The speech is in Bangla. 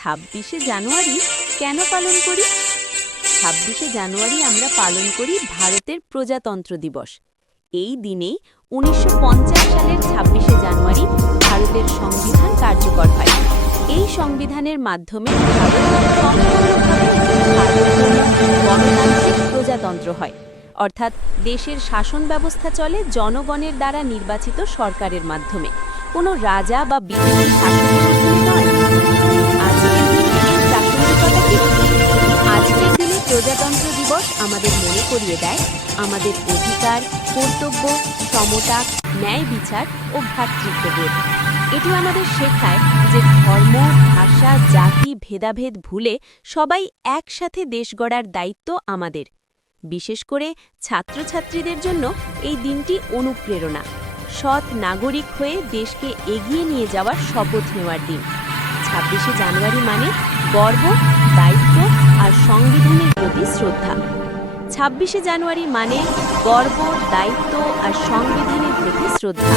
26শে জানুয়ারি কেন পালন করি? 26শে জানুয়ারি আমরা পালন করি ভারতের প্রজাতন্ত্র দিবস। এই দিনেই ১৯৫০ সালের ২৬শে জানুয়ারি ভারতের সংবিধান কার্যকর হয়। এই সংবিধানের মাধ্যমে ভারত সম্পূর্ণভাবে গণতান্ত্রিক প্রজাতন্ত্র হয়, অর্থাৎ দেশের শাসন ব্যবস্থা চলে জনগণের দ্বারা নির্বাচিত সরকারের মাধ্যমে, কোনো রাজা বা বিদেশি শাসকের অধীনে নয়। আজকের দিনে এর প্রাসঙ্গিকতা কি? আজকের দিনে প্রজাতন্ত্র দিবস আমাদের মনে করিয়ে দেয় আমাদের অধিকার, কর্তব্য, সমতা, ন্যায় বিচার ও ভ্রাতৃত্ববোধ। এটি আমাদের শেখায় যে ধর্ম, ভাষা, জাতি, ভেদাভেদ ভুলে সবাই একসাথে দেশ গড়ার দায়িত্ব আমাদের। বিশেষ করে ছাত্রছাত্রীদের জন্য এই দিনটি অনুপ্রেরণা, সৎ নাগরিক হয়ে দেশকে এগিয়ে নিয়ে যাওয়ার শপথ নেওয়ার দিন। ২৬শে জানুয়ারি মানে গর্ব, দায়িত্ব আর সংবিধানের প্রতি শ্রদ্ধা। ২৬শে জানুয়ারি মানে গর্ব, দায়িত্ব আর সংবিধানের প্রতি শ্রদ্ধা।